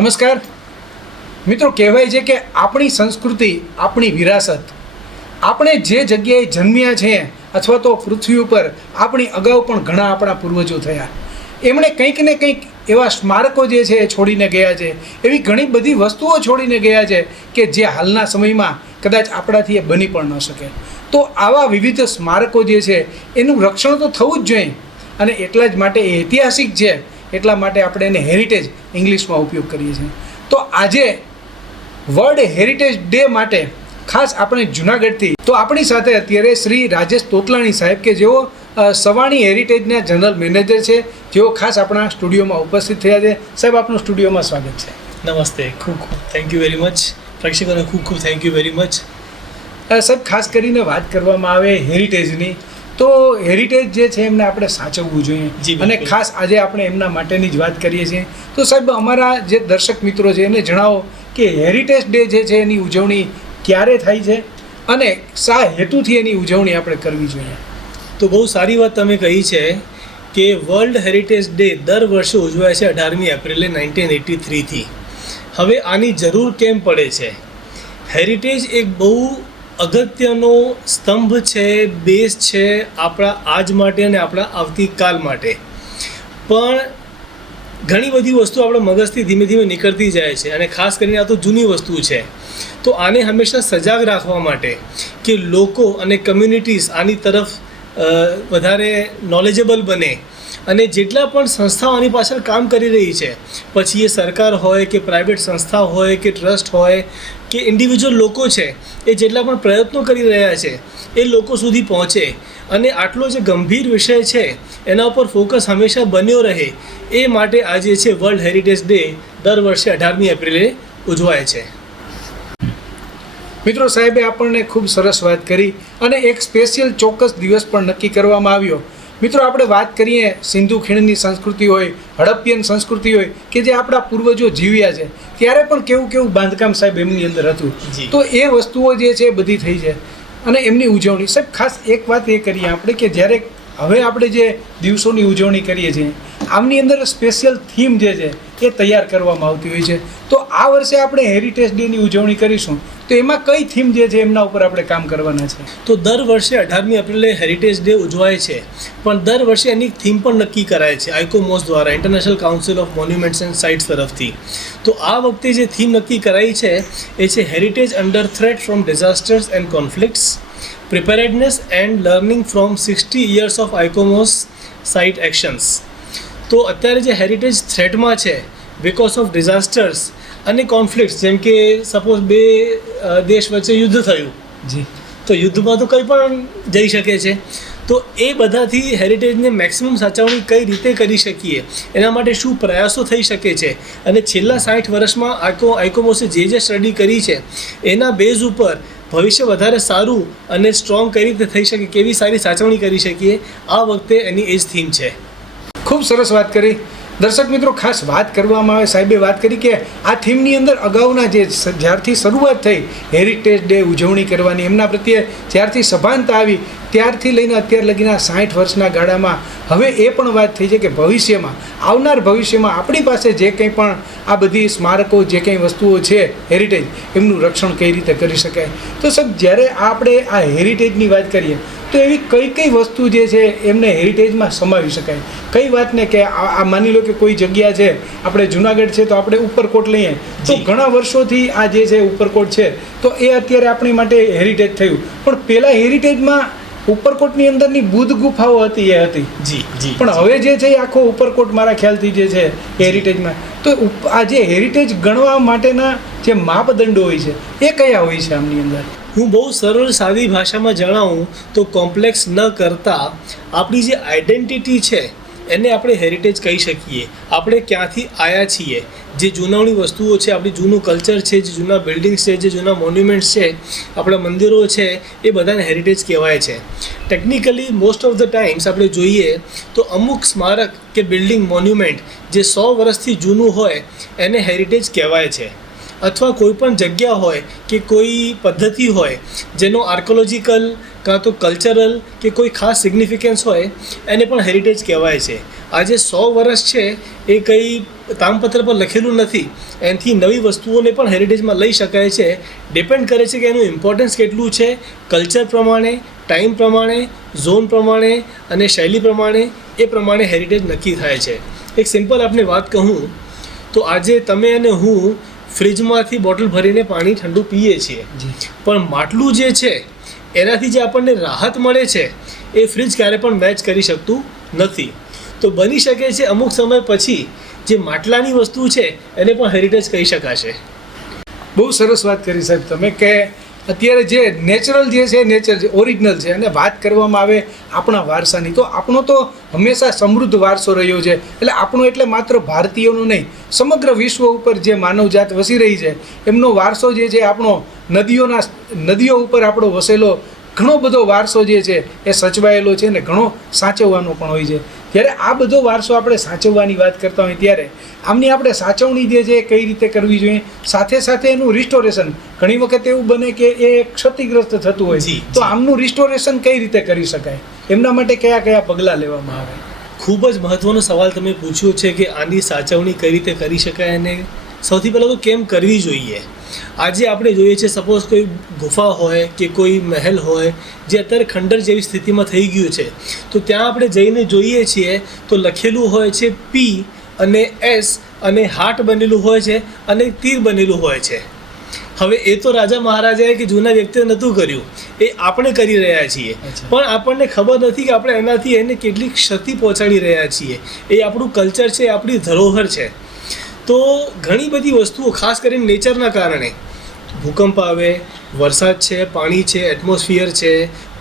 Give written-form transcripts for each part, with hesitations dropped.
નમસ્કાર મિત્રો, કહેવાય છે કે આપણી સંસ્કૃતિ, આપણી વિરાસત, આપણે જે જગ્યાએ જન્મ્યા છીએ અથવા તો પૃથ્વી ઉપર આપણી અગાઉ પણ ઘણા આપણા પૂર્વજો થયા, એમણે કંઈક ને કંઈક એવા સ્મારકો જે છે એ છોડીને ગયા છે, એવી ઘણી બધી વસ્તુઓ છોડીને ગયા છે કે જે હાલના સમયમાં કદાચ આપણાથી એ બની પણ ન શકે. તો આવા વિવિધ સ્મારકો જે છે એનું રક્ષણ તો થવું જ જોઈએ, અને એટલા જ માટે એ ઐતિહાસિક છે, એટલા માટે આપણે એને હેરિટેજ ઇંગ્લિશમાં ઉપયોગ કરીએ છીએ. તો આજે વર્લ્ડ હેરિટેજ ડે માટે ખાસ આપણે જૂનાગઢથી, તો આપણી સાથે અત્યારે શ્રી રાજેશ તોતલાણી સાહેબ કે જેઓ સવાણી હેરિટેજના જનરલ મેનેજર છે, જેઓ ખાસ આપણા સ્ટુડિયોમાં ઉપસ્થિત થયા છે. સાહેબ, આપનું સ્ટુડિયોમાં સ્વાગત છે. નમસ્તે, ખૂબ ખૂબ થેન્ક યુ વેરી મચ. પ્રેક્ષકોને ખૂબ ખૂબ થેન્ક યુ વેરી મચ. સાહેબ, ખાસ કરીને વાત કરવામાં આવે હેરિટેજની, તો હેરિટેજ જે છે એમને આપણે સાચવવું જોઈએ, અને ખાસ આજે આપણે એમના માટેની જ વાત કરીએ છીએ. તો સાહેબ, અમારા જે દર્શક મિત્રો છે એને જણાવો કે હેરિટેજ ડે જે છે એની ઉજવણી ક્યારે થાય છે અને શા હેતુથી એની ઉજવણી આપણે કરવી જોઈએ. તો બહુ સારી વાત તમે કહી છે કે વર્લ્ડ હેરિટેજ ડે દર વર્ષે ઉજવાય છે 18મી એપ્રિલે 1983થી. હવે આની જરૂર કેમ પડે છે? હેરિટેજ એક બહુ અગત્યનો સ્તંભ છે, બેઝ છે આપણા આજ માટે અને આપણા આવતીકાલ માટે. પણ ઘણી બધી વસ્તુ આપણા મગજથી ધીમે ધીમે નીકળતી જાય છે, અને ખાસ કરીને આ તો જૂની વસ્તુ છે. તો આને હંમેશા સજાગ રાખવા માટે કે લોકો અને કમ્યુનિટીઝ આની તરફ વધારે નોલેજેબલ બને, અને જેટલા પણ સંસ્થાઓ આની પાછળ કામ કરી રહી છે, પછી એ સરકાર હોય કે પ્રાઇવેટ સંસ્થા હોય કે ટ્રસ્ટ હોય કે ઇન્ડિવિજ્યુઅલ લોકો છે, એ જેટલા પણ પ્રયત્નો કરી રહ્યા છે એ લોકો સુધી પહોંચે, અને આટલો જે ગંભીર વિષય છે એના ઉપર ફોકસ હંમેશા બન્યો રહે, એ માટે આજે છે વર્લ્ડ હેરિટેજ ડે દર વર્ષે 18મી એપ્રિલે ઉજવાય છે. મિત્રો, સાહેબે આપણને ખૂબ સરસ વાત કરી, અને એક સ્પેશિયલ ચોક્કસ દિવસ પણ નક્કી કરવામાં આવ્યો. મિત્રો, આપણે વાત કરીએ સિંધુ ખીણની સંસ્કૃતિ હોય, હડપ્પિયન સંસ્કૃતિ હોય, કે જે આપણા પૂર્વજો જીવ્યા છે, ત્યારે પણ કેવું કેવું બાંધકામ સાહેબ એમની અંદર હતું. તો એ વસ્તુઓ જે છે બધી થઈ છે, અને એમની ઉજવણી. સાહેબ, ખાસ એક વાત એ કરીએ આપણે કે જ્યારે હવે આપણે જે દિવસોની ઉજવણી કરીએ છીએ, આમની અંદર સ્પેશિયલ થીમ જે છે એ તૈયાર કરવામાં આવતી હોય છે. તો આ વર્ષે આપણે હેરિટેજ ડેની ઉજવણી કરીશું, તો એમાં કઈ થીમ જે છે એમના ઉપર આપણે કામ કરવાના છે? તો દર વર્ષે 18મી એપ્રિલે હેરિટેજ ડે ઉજવાય છે, પણ દર વર્ષે એની થીમ પણ નક્કી કરાય છે આઇકોમોસ દ્વારા, international council of monuments and sites તરફથી. તો આ વખતે જે થીમ નક્કી કરાઈ છે એ છે heritage under threat from disasters and conflicts, preparedness and learning from 60 years of ICOMOS site actions. તો અત્યારે જે હેરિટેજ થ્રેટમાં છે બિકોઝ ઓફ ડિઝાસ્ટર્સ અને કોન્ફ્લિક્ટ્સ, જેમ કે સપોઝ બે દેશ વચ્ચે યુદ્ધ થયું, તો યુદ્ધમાં તો કંઈ પણ જઈ શકે છે. તો એ બધાથી હેરિટેજને મેક્સિમમ સાચવણી કઈ રીતે કરી શકીએ, એના માટે શું પ્રયાસો થઈ શકે છે, અને છેલ્લા 60 વર્ષમાં આઇકોમોસે જે સ્ટડી કરી છે એના બેઝ ઉપર ભવિષ્ય વધારે સારું અને સ્ટ્રોંગ કઈ રીતે થઈ શકે, કેવી સારી સાચવણી કરી શકીએ, આ વખતે એની એ જ થીમ છે. ખૂબ સરસ વાત કરી. દર્શક મિત્રો, ખાસ વાત કરવામાં આવે, સાહેબે વાત કરી કે આ થીમની અંદર અગાઉના જે જ્યારથી શરૂઆત થઈ હેરિટેજ ડે ઉજવણી કરવાની, એમના પ્રત્યે જ્યારથી સભાનતા આવી ત્યારથી લઈને અત્યાર લગીના 60 વર્ષના ગાળામાં હવે એ પણ વાત થઈ છે કે ભવિષ્યમાં, આવનાર ભવિષ્યમાં આપણી પાસે જે કંઈ પણ આ બધી સ્મારકો, જે કંઈ વસ્તુઓ છે હેરિટેજ, એમનું રક્ષણ કઈ રીતે કરી શકાય. તો સાહેબ, જ્યારે આપણે આ હેરિટેજની વાત કરીએ તો એવી કઈ કઈ વસ્તુ જે છે એમને હેરિટેજમાં સમાવી શકાય? કઈ વાતને કે આ માની લો કે કોઈ જગ્યા છે, આપણે જુનાગઢ છે તો આપણે ઉપરકોટ લઈએ, તો ઘણા વર્ષોથી આ જે છે ઉપરકોટ છે તો એ અત્યારે આપણી માટે હેરિટેજ થયું, પણ પહેલાં હેરિટેજમાં ઉપરકોટની અંદરની બુદ્ધ ગુફાઓ હતી એ હતી, પણ હવે જે છે એ આખો ઉપરકોટ મારા ખ્યાલથી જે છે હેરિટેજમાં. તો આ જે હેરિટેજ ગણવા માટેના જે માપદંડો હોય છે એ કયા હોય છે આમની અંદર? હું બહુ સરળ સાદી ભાષામાં જણાવું તો કોમ્પ્લેક્સ ન કરતાં આપણી જે આઈડેન્ટિટી છે એને આપણે હેરિટેજ કહી શકીએ. આપણે ક્યાંથી આવ્યા છીએ, જે જૂનાણી વસ્તુઓ છે, આપણી જૂનું કલ્ચર છે, જે જૂના બિલ્ડિંગ્સ છે, જે જૂના મોન્યુમેન્ટ્સ છે, આપણા મંદિરો છે, એ બધાને હેરિટેજ કહેવાય છે. Technically most of the times આપણે જોઈએ તો અમુક સ્મારક કે બિલ્ડિંગ મોન્યુમેન્ટ જે 100 વર્ષથી જૂનું હોય એને હેરિટેજ કહેવાય છે, અથવા કોઈ પણ જગ્યા હોય કે કોઈ પદ્ધતિ હોય જેનો આર્કોલોજીકલ કાં તો કલ્ચરલ કે કોઈ ખાસ સિગ્નિફિકન્સ હોય એને પણ હેરિટેજ કહેવાય છે. આજે 100 વર્ષ છે એ કંઈ તામપત્ર પર લખેલું નથી, એનાથી નવી વસ્તુઓને પણ હેરિટેજમાં લઈ શકાય છે. ડિપેન્ડ કરે છે કે એનું ઇમ્પોર્ટન્સ કેટલું છે, કલ્ચર પ્રમાણે, ટાઈમ પ્રમાણે, ઝોન પ્રમાણે અને શૈલી પ્રમાણે, એ પ્રમાણે હેરિટેજ નક્કી થાય છે. એક સિમ્પલ આપને વાત કહું તો આજે તમે અને હું ફ્રિજમાંથી બોટલ ભરીને પાણી ઠંડુ પીએ છીએ, પણ માટલું જે છે એનાથી જે આપણને રાહત મળે છે એ ફ્રિજ ક્યારે પણ મેચ કરી શકતું નથી. તો બની શકે છે અમુક સમય પછી જે માટલાની વસ્તુ છે એને પણ હેરિટેજ કહી શકાશે. બહુ સરસ વાત કરી સાહેબ તમે કે અત્યારે જે નેચરલ જે છે, નેચર જે ઓરિજિનલ છે, અને વાત કરવામાં આવે આપણા વારસાની, તો આપણો તો હંમેશા સમૃદ્ધ વારસો રહ્યો છે. એટલે આપણો એટલે માત્ર ભારતીયોનો નહીં, સમગ્ર વિશ્વ ઉપર જે માનવજાત વસી રહી છે એમનો વારસો જે છે આપણો નદીઓ ઉપર આપણો વસેલો ઘણો બધો વારસો જે છે એ સચવાયેલો છે ને ઘણો સાચવવાનો પણ હોય છે. જ્યારે આ બધો વારસો આપણે સાચવવાની વાત કરતા હોય ત્યારે આમની આપણે સાચવણી જે છે એ કઈ રીતે કરવી જોઈએ, સાથે સાથે એનું રિસ્ટોરેશન. ઘણી વખત એવું બને કે એ ક્ષતિગ્રસ્ત થતું હોય, તો આમનું રિસ્ટોરેશન કઈ રીતે કરી શકાય, એમના માટે કયા કયા પગલાં લેવામાં આવે? ખૂબ જ મહત્ત્વનો સવાલ તમે પૂછ્યો છે કે આની સાચવણી કઈ રીતે કરી શકાય અને સૌથી પહેલાં તો કેમ કરવી જોઈએ. આજે આપણે જોઈએ છીએ સપોઝ કોઈ ગુફા હોય કે કોઈ મહેલ હોય જે અત્યારે ખંડર જેવી સ્થિતિમાં થઈ ગયું છે, તો ત્યાં આપણે જઈને જોઈએ છીએ તો લખેલું હોય છે P અને S અને હાર્ટ બનેલું હોય છે અને તીર બનેલું હોય છે. હવે એ તો રાજા મહારાજાએ કે જૂના વ્યક્તિએ નહોતું કર્યું, એ આપણે કરી રહ્યા છીએ, પણ આપણને ખબર નથી કે આપણે એનાથી એને કેટલી ક્ષતિ પહોંચાડી રહ્યા છીએ. એ આપણું કલ્ચર છે, આપણી ધરોહર છે. તો ઘણી બધી વસ્તુઓ ખાસ કરીને નેચરના કારણે, ભૂકંપ આવે, વરસાદ છે, પાણી છે, એટમોસ્ફિયર છે,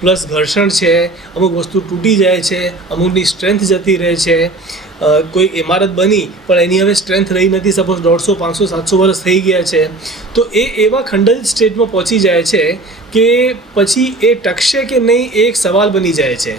પ્લસ ઘર્ષણ છે, અમુક વસ્તુ તૂટી જાય છે, અમુકની સ્ટ્રેન્થ જતી રહે છે. કોઈ ઇમારત બની પણ એની હવે સ્ટ્રેન્થ રહી નથી, સપોઝ 150, 500, 700 વર્ષ થઈ ગયા છે, તો એ એવા ખંડિત સ્ટેજમાં પહોંચી જાય છે કે પછી એ ટકશે કે નહીં એ એક સવાલ બની જાય છે.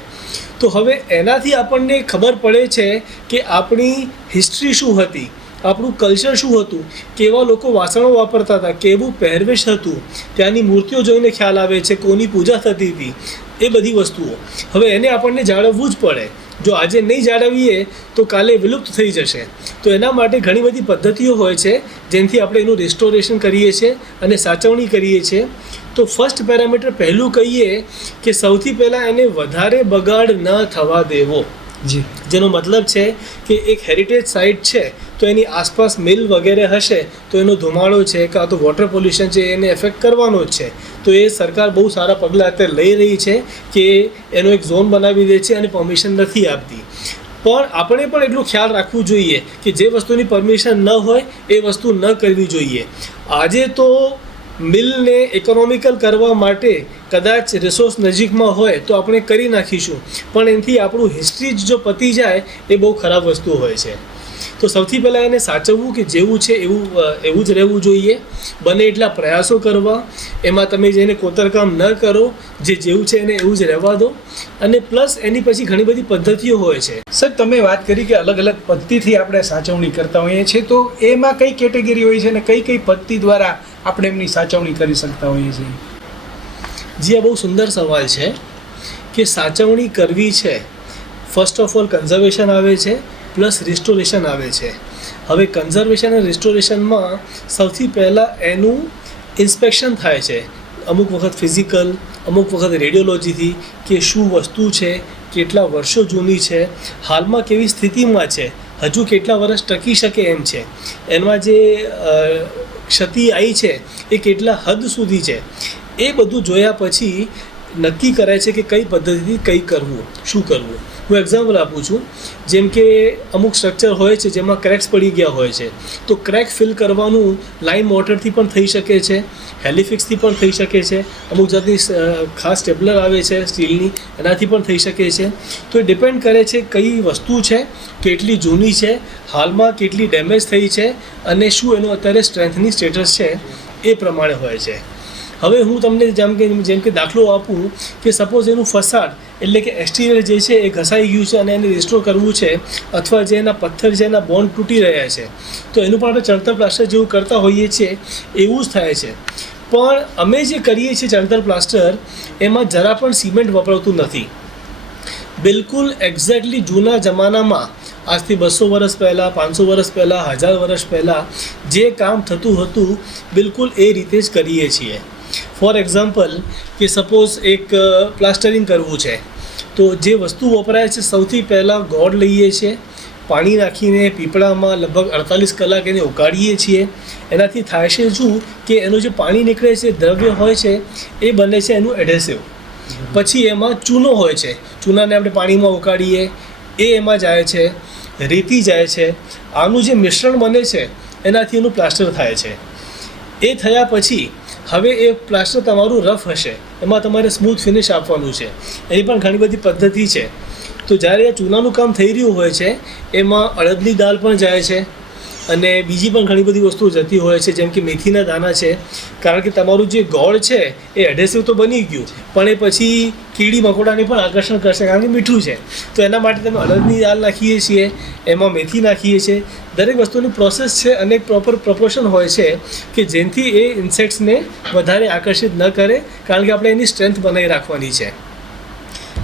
તો હવે એનાથી આપણને ખબર પડે છે કે આપણી હિસ્ટ્રી શું હતી, આપણું કલ્ચર શું હતું, કેવા લોકો વાસણો વાપરતા હતા, કેવું પહેરવેશ હતું, ત્યાંની મૂર્તિઓ જોઈને ખ્યાલ આવે છે કોની પૂજા થતી હતી, એ બધી વસ્તુઓ. હવે એને આપણને જાળવવું જ પડે. જો આજે નહીં જાળવીએ તો કાલે વિલુપ્ત થઈ જશે. તો એના માટે ઘણી બધી પદ્ધતિઓ હોય છે જેનાથી આપણે એનું રિસ્ટોરેશન કરીએ છીએ અને સાચવણી કરીએ છીએ. તો ફર્સ્ટ પેરામીટર પહેલું કહીએ કે સૌથી પહેલાં એને વધારે બગાડ ન થવા દેવો. જેનો મતલબ છે કે એક હેરિટેજ સાઇટ છે તો એની આસપાસ મિલ વગેરે હશે તો એનો ધુમાડો છે કાં તો વોટર પોલ્યુશન છે એને એફેક્ટ કરવાનો જ છે. તો એ સરકાર બહુ સારા પગલાં અત્યારે લઈ રહી છે કે એનો એક ઝોન બનાવી દે છે અને પરમિશન નથી આપતી. પણ આપણે પણ એટલું ખ્યાલ રાખવું જોઈએ કે જે વસ્તુની પરમિશન ન હોય એ વસ્તુ ન કરવી જોઈએ. આજે તો મિલને ઇકોનોમિકલ કરવા માટે કદાચ રિસોર્સ નજીકમાં હોય તો આપણે કરી નાખીશું, પણ એનાથી આપણું હિસ્ટ્રી જ જો પતી જાય એ બહુ ખરાબ વસ્તુ હોય છે. તો સૌથી પહેલાં એને સાચવવું કે જેવું છે એવું જ રહેવું જોઈએ. બને એટલા પ્રયાસો કરવા, એમાં તમે જઈને કોતરકામ ન કરો, જેવું છે એને એવું જ રહેવા દો. અને પ્લસ એની પછી ઘણી બધી પદ્ધતિઓ હોય છે. સર તમે વાત કરી કે અલગ અલગ પદ્ધતિથી આપણે સાચવણી કરતા હોઈએ છીએ, તો એમાં કઈ કેટેગરી હોય છે અને કઈ કઈ પદ્ધતિ દ્વારા આપણે એમની સાચવણી કરી શકતા હોઈએ છીએ? જી, આ બહુ સુંદર સવાલ છે કે સાચવણી કરવી છે. ફર્સ્ટ ઓફ ઓલ કન્ઝર્વેશન આવે છે, પ્લસ રિસ્ટોરેશન આવે છે. હવે કન્ઝર્વેશન અને રિસ્ટોરેશનમાં સૌથી પહેલાં એનું ઇન્સ્પેક્શન થાય છે, અમુક વખત ફિઝિકલ, અમુક વખત રેડિયોલોજીથી, કે શું વસ્તુ છે, કેટલા વર્ષો જૂની છે, હાલમાં કેવી સ્થિતિમાં છે, હજુ કેટલા વર્ષ ટકી શકે એમ છે, એમાં જે ક્ષતિ આવી છે એ કેટલા હદ સુધી છે, એ બધું જોયા પછી નક્કી કરાય છે કે કઈ પદ્ધતિથી કઈ કરવું, શું કરવું. હું એક્ઝામ્પલ આપું છું. જેમ કે અમુક સ્ટ્રક્ચર હોય છે જેમાં ક્રેક્સ પડી ગયા હોય છે, તો ક્રેક ફિલ કરવાનું લાઇમ મોટરથી પણ થઈ શકે છે, હેલિફિક્સથી પણ થઈ શકે છે, અમુક જાતની ખાસ સ્ટેબલર આવે છે સ્ટીલની, એનાથી પણ થઈ શકે છે. તો એ ડિપેન્ડ કરે છે કઈ વસ્તુ છે, કેટલી જૂની છે, હાલમાં કેટલી ડેમેજ થઈ છે અને શું એનું અત્યારે સ્ટ્રેન્થની સ્ટેટસ છે, એ પ્રમાણે હોય છે. હવે હું તમને જેમ કે દાખલો આપું કે સપોઝ એનું ફસાડ એટલે કે એક્સટિરિયર જે છે એ ઘસાઈ ગયું છે અને એને રિસ્ટોર કરવું છે, અથવા જે એના પથ્થર છે એના બોન્ડ તૂટી રહ્યા છે, તો એનું પણ આપણે ચણતર પ્લાસ્ટર જેવું કરતા હોઈએ છીએ એવું જ થાય છે. પણ અમે જે કરીએ છીએ ચણતર પ્લાસ્ટર એમાં જરા પણ સિમેન્ટ વપરાતું નથી. બિલકુલ એક્ઝેક્ટલી જૂના જમાનામાં આજથી 200 વર્ષ પહેલાં, 500 વર્ષ પહેલાં, 1000 વર્ષ પહેલાં જે કામ થતું હતું બિલકુલ એ રીતે જ કરીએ છીએ. ફોર એક્ઝામ્પલ કે સપોઝ એક પ્લાસ્ટરિંગ કરવું છે તો જે વસ્તુ વપરાય છે સૌથી પહેલાં ગોળ લઈએ છીએ, પાણી નાખીને પીપળામાં લગભગ 48 કલાક એને ઉકાળીએ છીએ. એનાથી થાય છે શું કે એનું જે પાણી નીકળે છે દ્રવ્ય હોય છે એ બને છે એનું એડહેસિવ. પછી એમાં ચૂનો હોય છે, ચૂનાને આપણે પાણીમાં ઉકાળીએ એ એમાં જાય છે, રેતી જાય છે. આનું જે મિશ્રણ બને છે એનાથી એનું પ્લાસ્ટર થાય છે. એ થયા પછી હવે એ પ્લાસ્ટર તમારું રફ હશે, એમાં તમારે સ્મૂથ ફિનિશ આપવાનું છે. એની પણ ઘણી બધી પદ્ધતિ છે. તો જ્યારે આ ચૂનાનું કામ થઈ રહ્યું હોય છે એમાં અડદની દાળ પણ જાય છે અને બીજી પણ ઘણી બધી વસ્તુઓ જતી હોય છે, જેમ કે મેથીના દાણા છે. કારણ કે તમારું જે ગોળ છે એ એડહેસિવ તો બની ગયું પણ એ પછી કીડી મકોડાને પણ આકર્ષણ કરશે કારણ કે મીઠું છે. તો એના માટે તમે અડદની દાળ નાખીએ છીએ, એમાં મેથી નાખીએ છીએ. દરેક વસ્તુની પ્રોસેસ છે અને એક પ્રોપર પ્રપોર્શન હોય છે કે જેનાથી એ ઇન્સેક્ટ્સને વધારે આકર્ષિત ન કરે, કારણ કે આપણે એની સ્ટ્રેન્થ બનાવી રાખવાની છે.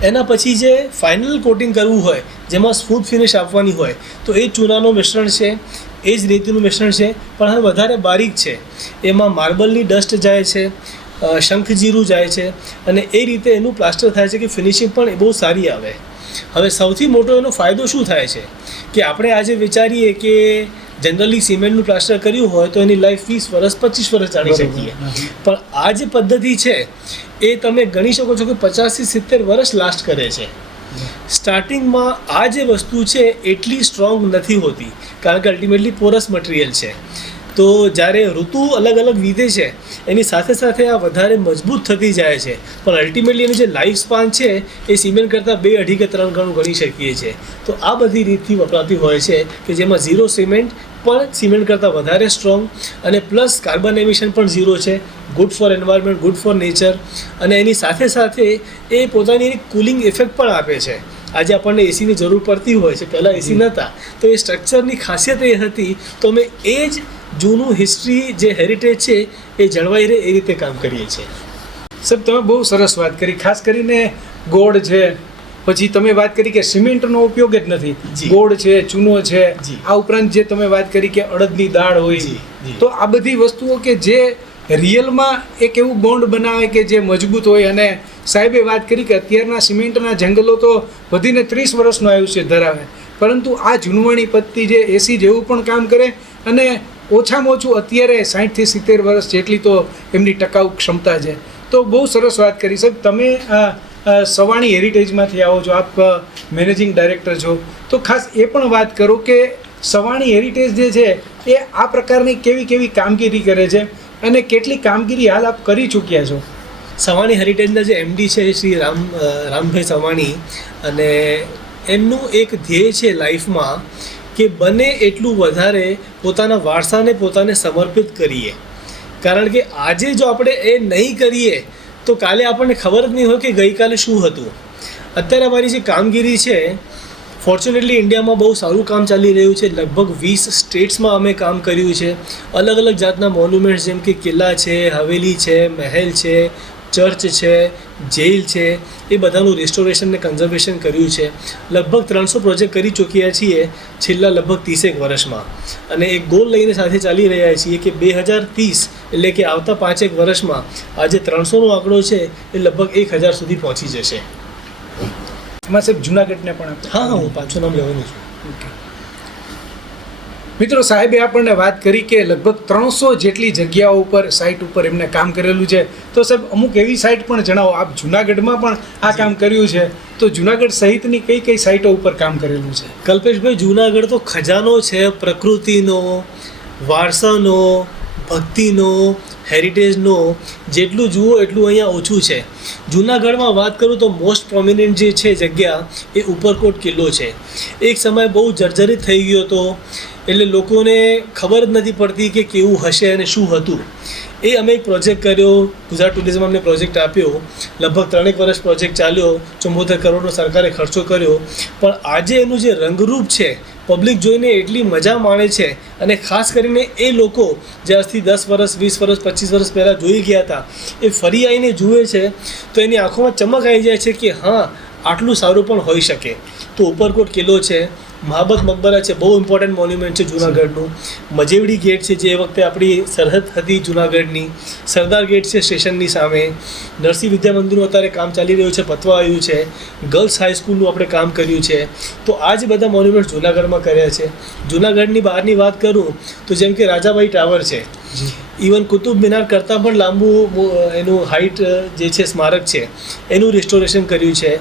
એના પછી જે ફાઇનલ કોટિંગ કરવું હોય જેમાં સ્મૂથ ફિનિશ આપવાની હોય તો એ ચૂનાનું મિશ્રણ છે, એ જ રેતીનું મિશ્રણ છે, પણ હવે વધારે બારીક છે. એમાં માર્બલની ડસ્ટ જાય છે, શંખજીરું જાય છે અને એ રીતે એનું પ્લાસ્ટર થાય છે કે ફિનિશિંગ પણ એ બહુ સારી આવે. હવે સૌથી મોટો એનો ફાયદો શું થાય છે કે આપણે આજે વિચારીએ કે જનરલી સિમેન્ટનું પ્લાસ્ટર કર્યું હોય તો એની લાઈફ 20 વર્ષ 25 વર્ષ જાણી શકીએ, પણ આ જે પદ્ધતિ છે એ તમે ગણી શકો છો કે 50 થી 70 વર્ષ લાસ્ટ કરે છે. સ્ટાર્ટિંગમાં આ જે વસ્તુ છે એટલી સ્ટ્રોંગ નથી હોતી કારણ કે અલ્ટિમેટલી પોરસ મટીરિયલ છે. તો જ્યારે ઋતુ અલગ અલગ વીતે છે એની સાથે સાથે આ વધારે મજબૂત થતી જાય છે, પણ અલ્ટિમેટલી એનું જે લાઈફ સ્પાન છે એ સિમેન્ટ કરતાં 2, 2.5 કે 3 ગણું ગણી શકીએ છીએ. તો આ બધી રીતથી વપરાતી હોય છે કે જેમાં ઝીરો સિમેન્ટ પણ સિમેન્ટ કરતાં વધારે સ્ટ્રોંગ અને પ્લસ કાર્બન એમિશન પણ ઝીરો છે, good for environment, good for nature અને એની સાથે સાથે એ પોતાની કુલિંગ ઇફેક્ટ પણ આપે છે. આજે આપણને એસીની જરૂર પડતી હોય છે, પહેલાં એસી નહોતા, તો એ સ્ટ્રક્ચરની ખાસિયત એ હતી તો અમે એ જ જૂનું હિસ્ટ્રી જે હેરિટેજ છે એ જળવાઈ રહે એ રીતે કામ કરીએ છીએ. સાહેબ તમે બહુ સરસ વાત કરી, ખાસ કરીને ગોળ છે, પછી તમે વાત કરી કે સિમેન્ટનો ઉપયોગ જ નથી, ગોળ છે, ચૂનો છે, આ ઉપરાંત જે તમે વાત કરી કે અડદની દાળ હોય, તો આ બધી વસ્તુઓ કે જે રિયલમાં એક એવું બોન્ડ બનાવે કે જે મજબૂત હોય. અને સાહેબે વાત કરી કે અત્યારના સિમેન્ટના જંગલો તો વધીને 30 વર્ષનું આયુષ્ય ધરાવે, પરંતુ આ જૂનવાણી પદ્ધતિ જે એસી જેવું પણ કામ કરે અને ઓછામાં ઓછું અત્યારે 60 થી 70 વર્ષ જેટલી તો એમની ટકાઉ ક્ષમતા છે. તો બહુ સરસ વાત કરી. સાહેબ તમે સવાણી હેરિટેજમાંથી આવો છો, આપ મેનેજિંગ ડાયરેક્ટર છો, તો ખાસ એ પણ વાત કરો કે સવાણી હેરિટેજ જે છે એ આ પ્રકારની કેવી કેવી કામગીરી કરે છે અને કેટલી કામગીરી હાલ આપ કરી ચૂક્યા છો. સવાણી હેરિટેજના જે એમડી છે શ્રી રામભાઈ સવાણી, અને એમનું એક ધ્યેય છે લાઈફમાં કે બને એટલું વધારે પોતાના વારસાને પોતાને સમર્પિત કરીએ. કારણ કે આજે જો આપણે એ નહીં કરીએ તો કાલે આપણને ખબર જ નહીં હોય કે ગઈકાલે શું હતું. અત્યારે અમારી જે કામગીરી છે ફોર્ચ્યુનેટલી ઇન્ડિયામાં બહુ સારું કામ ચાલી રહ્યું છે. લગભગ 20 સ્ટેટ્સમાં અમે કામ કર્યું છે. અલગ અલગ જાતના મોન્યુમેન્ટ્સ જેમ કે કિલ્લા છે, હવેલી છે, મહેલ છે, ચર્ચ છે, જેલ છે, એ બધાનું રિસ્ટોરેશન ને કન્ઝર્વેશન કર્યું છે. લગભગ 300 પ્રોજેક્ટ કરી ચૂક્યા છીએ છેલ્લા લગભગ 30 વર્ષમાં, અને એક ગોલ લઈને સાથે ચાલી રહ્યા છીએ કે 2030 એટલે કે આવતા 5 વર્ષમાં આ જે 300નો આંકડો છે એ લગભગ 1000 સુધી પહોંચી જશે. એમાં સાહેબ જુનાગઢને પણ હા, હું પાછું નામ લેવાનું છું. ઓકે મિત્રો, સાહેબે આપણને વાત કરી કે લગભગ 300 જેટલી જગ્યાઓ ઉપર સાઇટ ઉપર એમને કામ કરેલું છે. તો સાહેબ અમુક એવી સાઇટ પણ જણાવો, આપ જુનાગઢમાં પણ આ કામ કર્યું છે, તો જુનાગઢ સહિતની કઈ કઈ સાઇટો ઉપર કામ કરેલું છે? કલ્પેશભાઈ, જુનાગઢ તો ખજાનો છે પ્રકૃતિનો, વારસાનો, ભક્તિનો, હેરિટેજનો. જેટલું જુઓ એટલું અહીંયા ઓછું છે. જુનાગઢમાં વાત કરું તો મોસ્ટ પ્રોમિનન્ટ જે છે જગ્યા એ ઉપરકોટ કિલ્લો છે. એક સમય બહુ જર્જરિત થઈ ગયો હતો, એટલે લોકોને ખબર જ નથી પડતી કે કેવું હશે અને શું હતું. એ અમે એક પ્રોજેક્ટ કર્યો, ગુજરાત ટુરિઝમ અમને પ્રોજેક્ટ આપ્યો, લગભગ 3 વર્ષ પ્રોજેક્ટ ચાલ્યો, 74 કરોડનો સરકારે ખર્ચો કર્યો, પણ આજે એનું જે રંગરૂપ છે પબ્લિક જોઈને એટલી મજા માણે છે, અને ખાસ કરીને એ લોકો જે આજથી 10 વર્ષ 20 વર્ષ 25 વર્ષ પહેલાં જોઈ ગયા હતા એ ફરી આવીને જુએ છે તો એની આંખોમાં ચમક આવી જાય છે કે હા આટલું સારું પણ હોઈ શકે. તો ઉપરકોટ કિલ્લો છે, મહાબત મકબરા છે, બહુ ઇમ્પોર્ટન્ટ મોન્યુમેન્ટ છે જૂનાગઢનું. મજેવડી ગેટ છે જે વખતે આપણી સરહદ હતી જૂનાગઢની. સરદાર ગેટ છે સ્ટેશનની સામે. નરસિંહ વિદ્યા મંદિરનું અત્યારે કામ ચાલી રહ્યું છે, પતવા આવ્યું છે. ગર્લ્સ હાઈસ્કૂલનું આપણે કામ કર્યું છે. તો આ જ બધા મોન્યુમેન્ટ જૂનાગઢમાં કર્યા છે. જૂનાગઢની બહારની વાત કરું તો જેમ કે રાજાબાઈ ટાવર છે, ઇવન કુતુબ મિનાર કરતાં પણ લાંબુ એનું હાઇટ જે છે સ્મારક છે એનું રિસ્ટોરેશન કર્યું છે.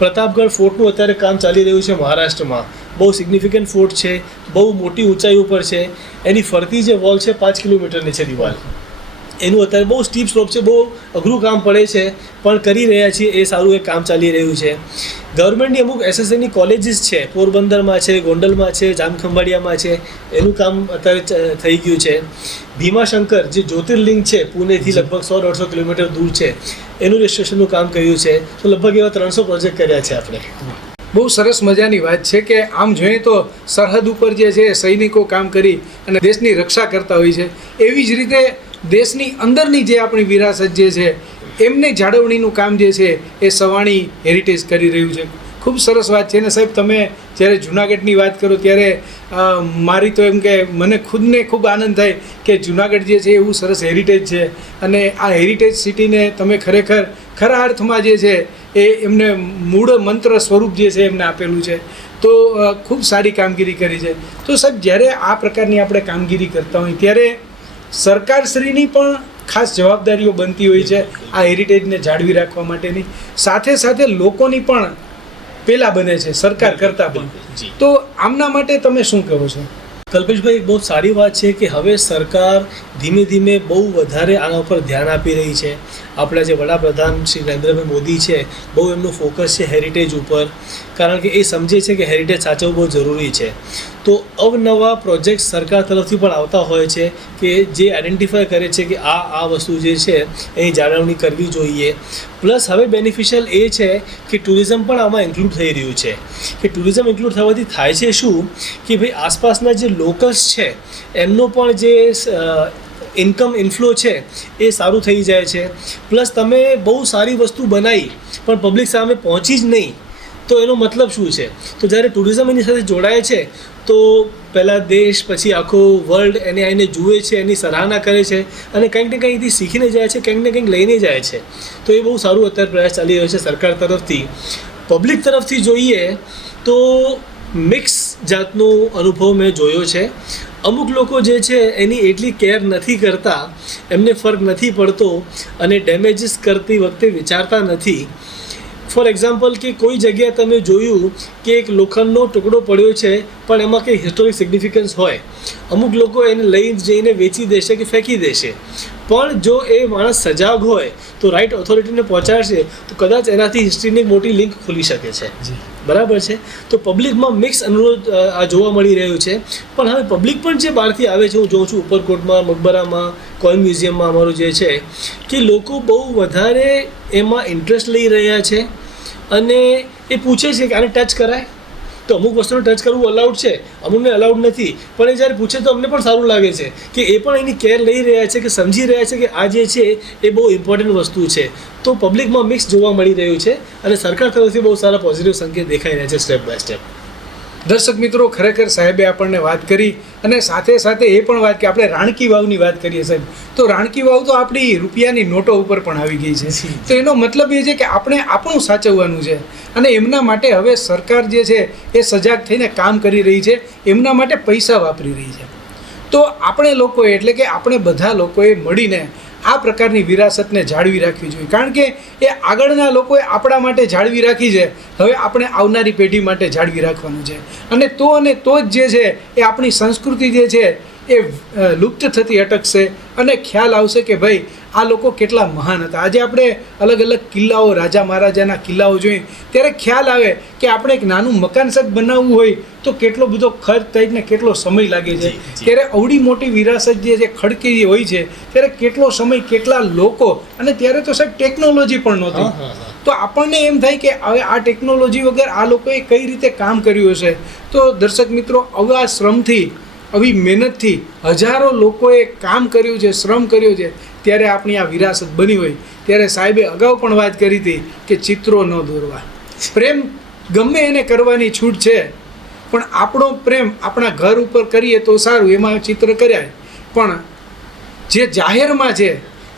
પ્રતાપગઢ ફોર્ટનું અત્યારે કામ ચાલી રહ્યું છે મહારાષ્ટ્રમાં. બહુ સિગ્નિફિકન્ટ ફોર્ટ છે, બહુ મોટી ઊંચાઈ ઉપર છે. એની ફરતી જે વોલ છે 5 કિલોમીટરની છે દિવાલ. એનું અત્યારે બહુ સ્ટીપ સ્લોપ છે, બહુ અઘરું કામ પડે છે, પણ કરી રહ્યા છીએ. એ સારું એક કામ ચાલી રહ્યું છે. ગવર્મેન્ટની અમુક એસએસએની કોલેજીસ છે, પોરબંદરમાં છે, ગોંડલમાં છે, જામખંભાળિયામાં છે, એનું કામ અત્યારે થઈ ગયું છે. ભીમાશંકર જે જ્યોતિર્લિંગ છે પુણેથી લગભગ 100-150 કિલોમીટર દૂર છે, એનું રજિસ્ટ્રેશનનું કામ કર્યું છે. તો લગભગ એવા 300 પ્રોજેક્ટ કર્યા છે આપણે. બહુ સરસ મજાની વાત છે કે આમ જોઈએ તો સરહદ ઉપર જે છે સૈનિકો કામ કરી અને દેશની રક્ષા કરતા હોય છે, એવી જ રીતે દેશની અંદરની જે આપણી વિરાસત જે છે એમને જાળવણીનું કામ જે છે એ સવાણી હેરિટેજ કરી રહ્યું છે. ખૂબ સરસ વાત છે. અને સાહેબ તમે જ્યારે જૂનાગઢની વાત કરો ત્યારે મારી તો એમ કે મને ખુદને ખૂબ આનંદ થાય કે જૂનાગઢ જે છે એવું સરસ હેરિટેજ છે, અને આ હેરિટેજ સિટીને તમે ખરેખર ખરા અર્થમાં જે છે એ એમને મૂળ મંત્ર સ્વરૂપ જે છે એમને આપેલું છે. તો ખૂબ સારી કામગીરી કરી છે. તો સાહેબ જ્યારે આ પ્રકારની આપણે કામગીરી કરતા હોય ત્યારે સરકારશ્રીની પણ ખાસ જવાબદારીઓ બનતી હોય છે આ હેરિટેજને જાળવી રાખવા માટેની, સાથે સાથે લોકોની પણ પહેલાં બને છે સરકાર કરતાં પણ. તો આમના માટે તમે શું કહો છો? કલ્પેશભાઈ, બહુ સારી વાત છે કે હવે સરકાર ધીમે ધીમે બહુ વધારે આના ઉપર ધ્યાન આપી રહી છે. આપણા જે વડાપ્રધાન શ્રી નરેન્દ્રભાઈ મોદી છે, બહુ એમનું ફોકસ છે હેરિટેજ ઉપર, કારણ કે એ સમજે છે કે હેરિટેજ સાચવવું બહુ જરૂરી છે. તો અવનવા પ્રોજેક્ટ સરકાર તરફથી પણ આવતા હોય છે કે જે આઈડેન્ટિફાય કરે છે કે આ વસ્તુ જે છે એની જાળવણી કરવી જોઈએ. પ્લસ હવે બેનિફિશિયલ એ છે કે ટુરિઝમ પણ આમાં ઇન્ક્લુડ થઈ રહ્યું છે. કે ટુરિઝમ ઇન્ક્લુડ થવાથી થાય છે શું કે ભાઈ આસપાસના જે લોકલ્સ છે એમનો પણ જે ઇન્કમ ઇન્ફ્લો છે એ સારું થઈ જાય છે. પ્લસ તમે બહુ સારી વસ્તુ બનાવી પણ પબ્લિક સામે પહોંચી જ નહીં તો એનો મતલબ શું છે? તો જ્યારે ટુરિઝમ એની સાથે જોડાય છે તો પહેલાં દેશ, પછી આખો વર્લ્ડ એને આવીને જુએ છે, એની સરાહના કરે છે, અને કંઈક ને કંઈકથી શીખીને જાય છે, કંઈક ને કંઈક લઈને જાય છે. તો એ બહુ સારું અત્યારે પ્રયાસ ચાલી રહ્યો છે સરકાર તરફથી. પબ્લિક તરફથી જોઈએ તો મિક્સ જાતનો અનુભવ મેં જોયો છે. અમુક લોકો જે છે એની એટલી કેર નથી કરતા, એમને ફરક નથી પડતો, અને ડેમેજીસ કરતી વખતે વિચારતા નથી. ફોર એક્ઝામ્પલ કે કોઈ જગ્યાએ તમે જોયું કે એક લોખંડનો ટુકડો પડ્યો છે પણ એમાં કંઈ હિસ્ટોરિક સિગ્નિફિકન્સ હોય, અમુક લોકો એને લઈ જઈને વેચી દેશે કે ફેંકી દેશે. પણ જો એ માણસ સજાગ હોય તો રાઇટ ઓથોરિટીને પહોંચાડશે તો કદાચ એનાથી હિસ્ટ્રીની મોટી લિંક ખુલી શકે છે. બરાબર છે. તો પબ્લિકમાં મિક્સ અનુરોધ આ જોવા મળી રહ્યું છે. પણ હવે પબ્લિક પણ જે બહારથી આવે છે, હું જોઉં છું ઉપરકોટમાં, મકબરામાં, કોઈન મ્યુઝિયમમાં અમારું જે છે કે લોકો બહુ વધારે એમાં ઇન્ટરેસ્ટ લઈ રહ્યા છે, અને એ પૂછે છે કે આને ટચ કરાય. તો અમુક વસ્તુને ટચ કરવું અલાઉડ છે, અમુકને અલાઉડ નથી, પણ એ જ્યારે પૂછે તો અમને પણ સારું લાગે છે કે એ પણ એની કેર લઈ રહ્યા છે, કે સમજી રહ્યા છે કે આ જે છે એ બહુ ઇમ્પોર્ટન્ટ વસ્તુ છે. તો પબ્લિકમાં મિક્સ જોવા મળી રહ્યું છે, અને સરકાર તરફથી બહુ સારા પોઝિટિવ સંકેત દેખાઈ રહ્યા છે સ્ટેપ બાય સ્ટેપ. દર્શક મિત્રો, ખરેખર સાહેબે આપણને વાત કરી, અને સાથે સાથે એ પણ વાત કે આપણે રાણકી વાવની વાત કરીએ સાહેબ, તો રાણકી વાવ તો આપણી રૂપિયાની નોટો ઉપર પણ આવી ગઈ છે. તો એનો મતલબ એ છે કે આપણે આપણું સાચવવાનું છે, અને એમના માટે હવે સરકાર જે છે એ સજાગ થઈને કામ કરી રહી છે, એમના માટે પૈસા વાપરી રહી છે. તો આપણે લોકોએ, એટલે કે આપણે બધા લોકોએ મળીને આ પ્રકારની વિરાસતને જાળવી રાખવી જોઈએ, કારણ કે એ આગળના લોકોએ આપણા માટે જાળવી રાખી છે, હવે આપણે આવનારી પેઢી માટે જાળવી રાખવાનું છે. અને તો જ જે છે એ આપણી સંસ્કૃતિ જે છે એ લુપ્ત થતી અટકશે અને ખ્યાલ આવશે કે ભાઈ આ લોકો કેટલા મહાન હતા. આજે આપણે અલગ અલગ કિલ્લાઓ, રાજા મહારાજાના કિલ્લાઓ જોઈએ ત્યારે ખ્યાલ આવે કે આપણે એક નાનું મકાન સદ બનાવવું હોય તો કેટલો બધો ખર્ચ થાય ને કેટલો સમય લાગે છે. ત્યારે અવડી મોટી વિરાસત જે ખડકી હોય છે ત્યારે કેટલો સમય, કેટલા લોકો, અને ત્યારે તો સાહેબ ટેકનોલોજી પણ નહોતી. તો આપણને એમ થાય કે હવે આ ટેકનોલોજી વગર આ લોકોએ કઈ રીતે કામ કર્યું હશે. તો દર્શક મિત્રો, આવા શ્રમથી, આવી મહેનતથી હજારો લોકોએ કામ કર્યું છે, શ્રમ કર્યો છે, ત્યારે આપણી આ વિરાસત બની હોય. ત્યારે સાહેબે અગાઉ પણ વાત કરી હતી કે ચિત્રો ન દોરવા. પ્રેમ ગમે એને કરવાની છૂટ છે, પણ આપણો પ્રેમ આપણા ઘર ઉપર કરીએ તો સારું, એમાં ચિત્ર કર્યા. પણ જે જાહેરમાં છે,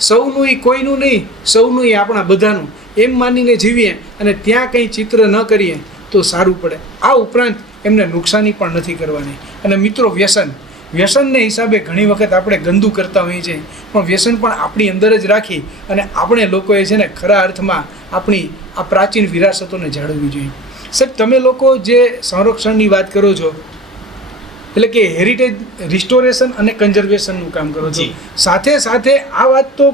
સૌનું એ કોઈનું નહીં, સૌનું એ આપણા બધાનું, એમ માનીને જીવીએ અને ત્યાં કંઈ ચિત્ર ન કરીએ તો સારું પડે. આ ઉપરાંત એમને નુકસાની પણ નથી કરવાની. અને મિત્રો, વ્યસનને હિસાબે ઘણી વખત આપણે ગંદુ કરતા હોઈએ છીએ, પણ વ્યસન પણ આપણી અંદર જ રાખી અને આપણે લોકોએ છે ને ખરા અર્થમાં આપણી આ પ્રાચીન વિરાસતોને જાળવવી જોઈએ. સાહેબ, તમે લોકો જે સંરક્ષણની વાત કરો છો, એટલે કે હેરિટેજ રિસ્ટોરેશન અને કન્ઝર્વેશનનું કામ કરો છો, સાથે સાથે આ વાત તો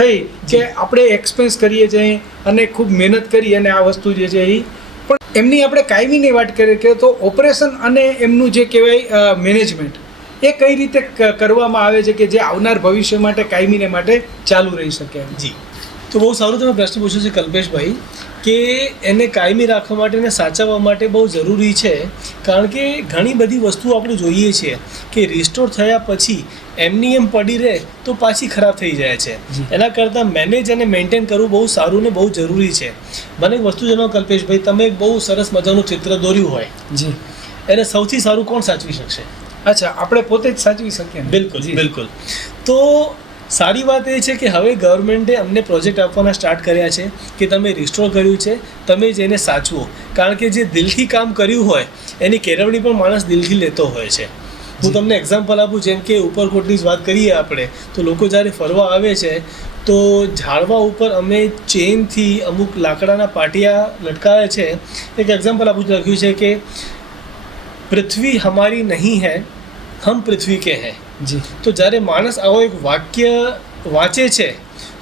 થઈ કે આપણે એક્સપેન્સ કરીએ છીએ અને ખૂબ મહેનત કરી અને આ વસ્તુ જે છે એ, પણ એમની આપણે કાયમીની વાત કરીએ કે તો ઓપરેશન અને એમનું જે કહેવાય મેનેજમેન્ટ, એ કઈ રીતે કરવામાં આવે છે કે જે આવનાર ભવિષ્ય માટે કાયમીને માટે ચાલુ રહી શકે. જી, તો બહુ સારું તમે પ્રશ્ન પૂછ્યો છે કલ્પેશભાઈ, કે એને કાયમી રાખવા માટે અને સાચવવા માટે બહુ જરૂરી છે. કારણ કે ઘણી બધી વસ્તુઓ આપણે જોઈએ છીએ કે રિસ્ટોર થયા પછી એમની એમ પડી રહે તો પાછી ખરાબ થઈ જાય છે. એના કરતાં મેનેજ અને મેન્ટેન કરવું બહુ સારું ને બહુ જરૂરી છે. મને એક વસ્તુ જણાવો કલ્પેશભાઈ, તમે એક બહુ સરસ મજાનું ચિત્ર દોર્યું હોય, જી, એને સૌથી સારું કોણ સાચવી શકશે? અચ્છા, આપણે પોતે જ સાચવી શકીએ. બિલકુલ, બિલકુલ. તો સારી વાત એ છે કે હવે ગવર્મેન્ટે અમને પ્રોજેક્ટ આપવાના સ્ટાર્ટ કર્યા છે કે તમે રિસ્ટોર કર્યું છે, તમે જ એને સાચવો. કારણ કે જે દિલથી કામ કર્યું હોય એની કેળવણી પણ માણસ દિલથી લેતો હોય છે. હું તમને એક્ઝામ્પલ આપું, જેમ કે ઉપરકોટની જ વાત કરીએ આપણે, તો લોકો જ્યારે ફરવા આવે છે તો ઝાડવા ઉપર અમે ચેનથી અમુક લાકડાના પાટિયા લટકાવે છે. એક એક્ઝામ્પલ આપું, લખ્યું છે કે પૃથ્વી હમારી નહીં હૈ, હમ પૃથ્વી કે હૈ. જી, તો જ્યારે માણસ આવો એક વાક્ય વાંચે છે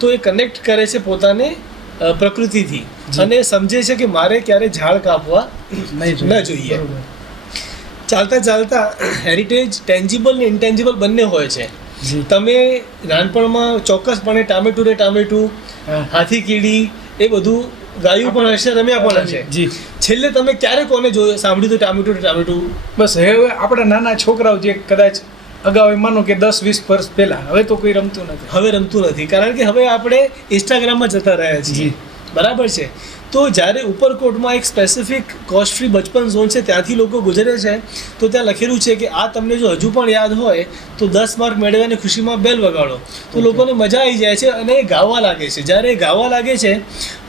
તો એ કનેક્ટ કરે છે પોતાને પ્રકૃતિથી અને સમજે છે કે મારે ક્યારે ઝાડ કાપવા ન જોઈએ. ચાલતા ચાલતા હેરિટેજ ટેન્જિબલ ને ઇન્ટેન્જિબલ બંને હોય છે. તમે નાનપણમાં ચોક્કસપણે ટામેટું ને ટામેટું, હાથી કીડી, એ બધું ગાયું પણ હશે, રમ્યા પણ હશે. જી, છેલ્લે તમે ક્યારે કોને જોયું, સાંભળ્યું તો ટામેટું ને ટામેટું? બસ હવે આપણા નાના છોકરાઓ જે કદાચ અગાઉ માનો કે 10-20 વર્ષ પહેલાં, હવે તો કોઈ રમતું નથી. હવે રમતું નથી કારણ કે હવે આપણે ઇન્સ્ટાગ્રામમાં જતા રહ્યા છીએ. બરાબર છે. તો જ્યારે ઉપરકોટમાં એક સ્પેસિફિક કોસ્ટ ફ્રી બચપન ઝોન છે, ત્યાંથી લોકો ગુજરે છે, તો ત્યાં લખેલું છે કે આ તમને જો હજુ પણ યાદ હોય તો 10 માર્ક મેળવ્યાની ખુશીમાં બેલ વગાડો. તો લોકોને મજા આવી જાય છે અને એ ગાવા લાગે છે. જ્યારે એ ગાવા લાગે છે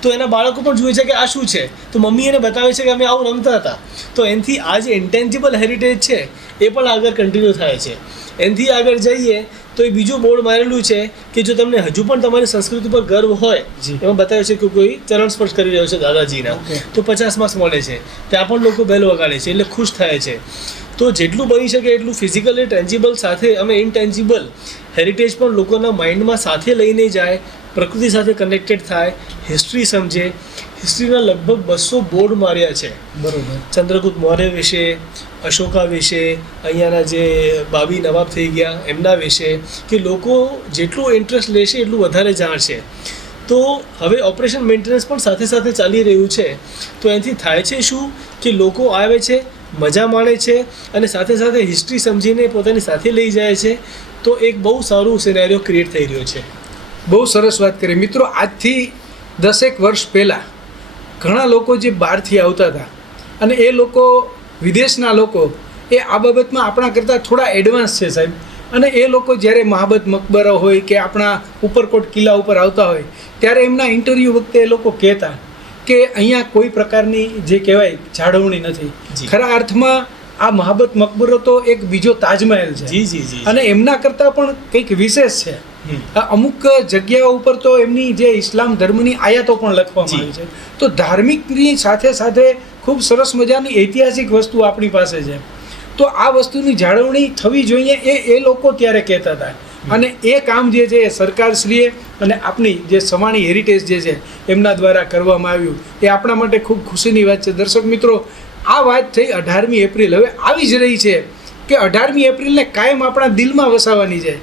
તો એના બાળકો પણ જુએ છે કે આ શું છે, તો મમ્મી એને બતાવે છે કે અમે આવું રમતા હતા. તો એનાથી આ જે ઇન્ટેન્જિબલ હેરિટેજ છે એ પણ આગળ કન્ટિન્યુ થાય છે. એનાથી આગળ જઈએ તો એ બીજું બોર્ડ મારેલું છે કે જો તમને હજુ પણ તમારી સંસ્કૃતિ પર ગર્વ હોય, એમાં બતાવે છે કે કોઈ ચરણ સ્પર્શ કરી રહ્યો છે દાદાજીના, તો 50 માર્ક્સ મળે છે. ત્યાં પણ લોકો બેલ વગાડે છે એટલે ખુશ થાય છે. તો જેટલું બની શકે એટલું ફિઝિકલી ટેન્જિબલ સાથે અમે ઇનટેન્જિબલ હેરિટેજ પણ લોકોના માઇન્ડમાં સાથે લઈને જાય, પ્રકૃતિ સાથે કનેક્ટેડ થાય, હિસ્ટ્રી સમજે. હિસ્ટ્રીના લગભગ 200 બોર્ડ માર્યા છે. બરોબર. ચંદ્રગુપ્ત મૌર્ય વિશે, અશોકા વિશે, અહીંયાના જે બાબી નવાબ થઈ ગયા એમના વિશે, કે લોકો જેટલું ઇન્ટરેસ્ટ લેશે એટલું વધારે જાણશે. તો હવે ઓપરેશન મેન્ટેનન્સ પણ સાથે સાથે ચાલી રહ્યું છે. તો એનાથી થાય છે શું કે લોકો આવે છે, મજા માણે છે અને સાથે સાથે હિસ્ટ્રી સમજીને પોતાની સાથે લઈ જાય છે. તો એક બહુ સારું સિનેરિયો ક્રિએટ થઈ રહ્યો છે. બહુ સરસ વાત કરી મિત્રો. આજથી 10 વર્ષ પહેલાં ઘણા લોકો જે બહારથી આવતા હતા અને એ લોકો, વિદેશના લોકો, એ આ બાબતમાં આપણા કરતાં થોડા એડવાન્સ છે સાહેબ. અને એ લોકો જ્યારે મહાબત મકબરો હોય કે આપણા ઉપરકોટ કિલ્લા ઉપર આવતા હોય ત્યારે એમના ઇન્ટરવ્યૂ વખતે એ લોકો કહેતા કે અહીંયા કોઈ પ્રકારની જે કહેવાય જાળવણી નથી. ખરા અર્થમાં આ મહાબત મકબરો તો એક બીજો તાજમહેલ છે. જી જી જી. અને એમના કરતાં પણ કંઈક વિશેષ છે. અમુક જગ્યાઓ ઉપર તો એમની જે ઇસ્લામ ધર્મની આયાતો પણ લખવામાં આવી છે. તો ધાર્મિકની સાથે સાથે ખૂબ સરસ મજાની ઐતિહાસિક વસ્તુ આપણી પાસે છે. તો આ વસ્તુની જાળવણી થવી જોઈએ એ લોકો ત્યારે કહેતા હતા. અને એ કામ જે છે એ સરકારશ્રીએ અને આપણી જે સવાણી હેરિટેજ જે છે એમના દ્વારા કરવામાં આવ્યું એ આપણા માટે ખૂબ ખુશીની વાત છે. દર્શક મિત્રો, આ વાત થઈ 18મી એપ્રિલ. હવે આવી જ રહી છે કે 18મી એપ્રિલને કાયમ આપણા દિલમાં વસાવવાની છે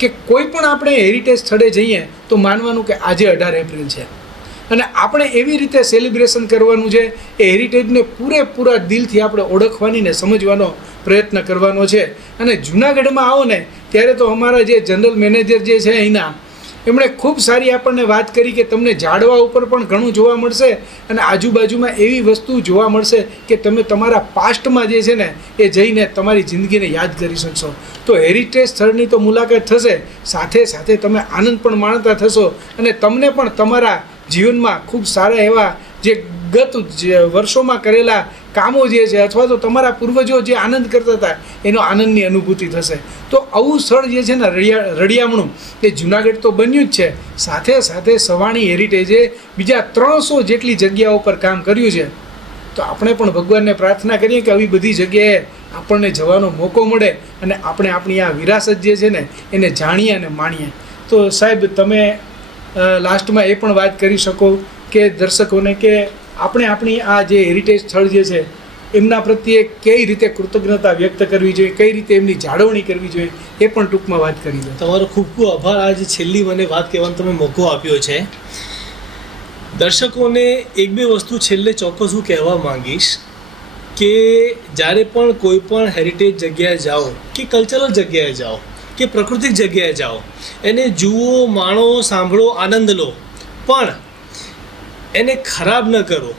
કે કોઈ પણ આપણે હેરિટેજ સ્થળે જઈએ તો માનવાનું કે આજે 18 એપ્રિલ છે અને આપણે એવી રીતે સેલિબ્રેશન કરવાનું છે. એ હેરિટેજને પૂરેપૂરા દિલથી આપણે ઓળખવાની ને સમજવાનો પ્રયત્ન કરવાનો છે. અને જૂનાગઢમાં આવો ને ત્યારે તો અમારા જે જનરલ મેનેજર જે છે અહીંના, એમણે ખૂબ સારી આપણને વાત કરી કે તમને ઝાડવા ઉપર પણ ઘણું જોવા મળશે અને આજુબાજુમાં એવી વસ્તુ જોવા મળશે કે તમે તમારા પાસ્ટમાં જે છે ને એ જઈને તમારી જિંદગીને યાદ કરી શકશો. તો હેરિટેજ સ્થળની તો મુલાકાત થશે, સાથે સાથે તમે આનંદ પણ માણતા થશો અને તમને પણ તમારા જીવનમાં ખૂબ સારા એવા જે ગત વર્ષોમાં કરેલા કામો જે છે અથવા તો તમારા પૂર્વજો જે આનંદ કરતા હતા એનો આનંદની અનુભૂતિ થશે. તો આવું સ્થળ જે છે ને રળિયામણું એ જુનાગઢ તો બન્યું જ છે, સાથે સાથે સવાણી હેરિટેજે બીજા 300 જેટલી જગ્યાઓ પર કામ કર્યું છે. તો આપણે પણ ભગવાનને પ્રાર્થના કરીએ કે આવી બધી જગ્યાએ આપણને જવાનો મોકો મળે અને આપણે આપણી આ વિરાસત જે છે ને એને જાણીએ અને માણીએ. તો સાહેબ, તમે લાસ્ટમાં એ પણ વાત કરી શકો કે દર્શકોને કે આપણે આપણી આ જે હેરિટેજ સ્થળ જે છે એમના પ્રત્યે કઈ રીતે કૃતજ્ઞતા વ્યક્ત કરવી જોઈએ, કઈ રીતે એમની જાળવણી કરવી જોઈએ, એ પણ ટૂંકમાં વાત કરી દો. તમારો ખૂબ ખૂબ આભાર. આજે છેલ્લી મને વાત કહેવાનો તમે મોકો આપ્યો છે. દર્શકોને એક બે વસ્તુ છેલ્લે ચોક્કસ હું કહેવા માંગીશ કે જ્યારે પણ કોઈ પણ હેરિટેજ જગ્યાએ જાઓ કે કલ્ચરલ જગ્યાએ જાઓ કે પ્રાકૃતિક જગ્યાએ જાઓ, એને જુઓ, માણો, સાંભળો, આનંદ લો, પણ એને ખરાબ ન કરો.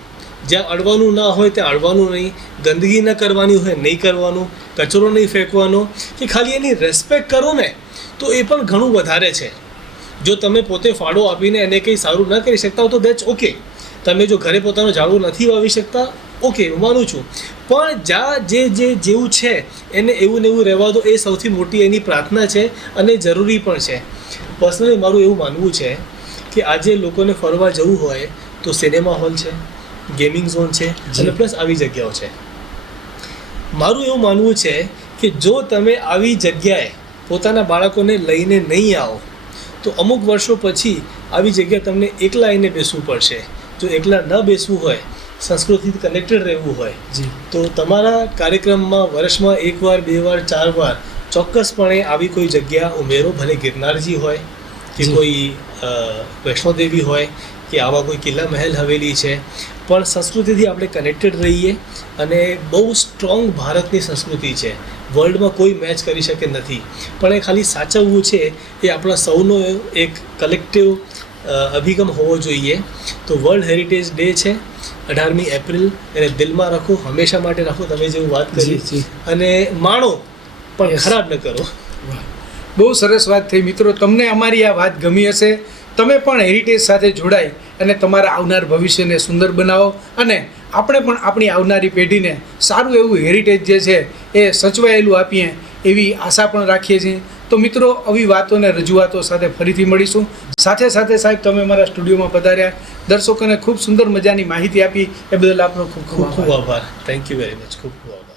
જ્યાં અડવાનું ના હોય ત્યાં અડવાનું નહીં, ગંદકી ન કરવાની હોય નહીં કરવાનું, કચરો નહીં ફેંકવાનો, કે ખાલી એની રેસ્પેક્ટ કરો ને તો એ પણ ઘણું વધારે છે. જો તમે પોતે ફાળો આપીને એને કંઈ સારું ન કરી શકતા હો તો દેટ્સ ઓકે. તમે જો ઘરે પોતાનો ઝાડવું નથી વાવી શકતા, ઓકે, હું માનું છું, પણ જ્યાં જેવું છે એને એવું ને એવું રહેવા દો. એ સૌથી મોટી એની પ્રાર્થના છે અને જરૂરી પણ છે. પર્સનલી મારું એવું માનવું છે કે આજે લોકોને ફરવા જવું હોય તો સિનેમા હોલ છે, ગેમિંગ ઝોન છે અને પ્લસ આવી જગ્યાઓ છે. મારું એવું માનવું છે કે જો તમે આવી જગ્યાએ પોતાના બાળકોને લઈને નહીં આવો તો અમુક વર્ષો પછી આવી જગ્યા તમને એકલા આવીને બેસવું પડશે. જો એકલા ન બેસવું હોય, સંસ્કૃતિથી કનેક્ટેડ રહેવું હોય તો તમારા કાર્યક્રમમાં વર્ષમાં 1 વાર, 2 વાર, 4 વાર ચોક્કસપણે આવી કોઈ જગ્યા ઉમેરો. ભલે ગિરનારજી હોય કે કોઈ વૈષ્ણોદેવી હોય કે આવા કોઈ કિલ્લા મહેલ હવેલી છે, પણ સંસ્કૃતિથી આપણે કનેક્ટેડ રહીએ. અને બહુ સ્ટ્રોંગ ભારતની સંસ્કૃતિ છે, વર્લ્ડમાં કોઈ મેચ કરી શકે નથી, પણ એ ખાલી સાચવવું છે એ આપણા સૌનો એક કલેક્ટિવ અભિગમ હોવો જોઈએ. તો વર્લ્ડ હેરિટેજ ડે છે 18મી એપ્રિલ, એને દિલમાં રાખો, હંમેશા માટે રાખો. તમે જેવું વાત કરી અને માણો પણ ખરાબ ન કરો. બહુ સરસ વાત થઈ. મિત્રો, તમને અમારી આ વાત ગમી હશે. તમે પણ હેરિટેજ સાથે જોડાઈ અને તમારા આવનાર ભવિષ્યને સુંદર બનાવો અને આપણે પણ આપણી આવનારી પેઢીને સારું એવું હેરિટેજ જે છે એ સચવાયેલું આપીએ એવી આશા પણ રાખીએ છીએ. તો મિત્રો, આવી વાતો અને રજૂઆતો સાથે ફરીથી મળીશું. સાથે સાથે સાહેબ, તમે અમારા સ્ટુડિયોમાં પધાર્યા, દર્શકોને ખૂબ સુંદર મજાની માહિતી આપી, એ બદલ આપનો ખૂબ ખૂબ આભાર. Thank you very much. ખૂબ ખૂબ આભાર.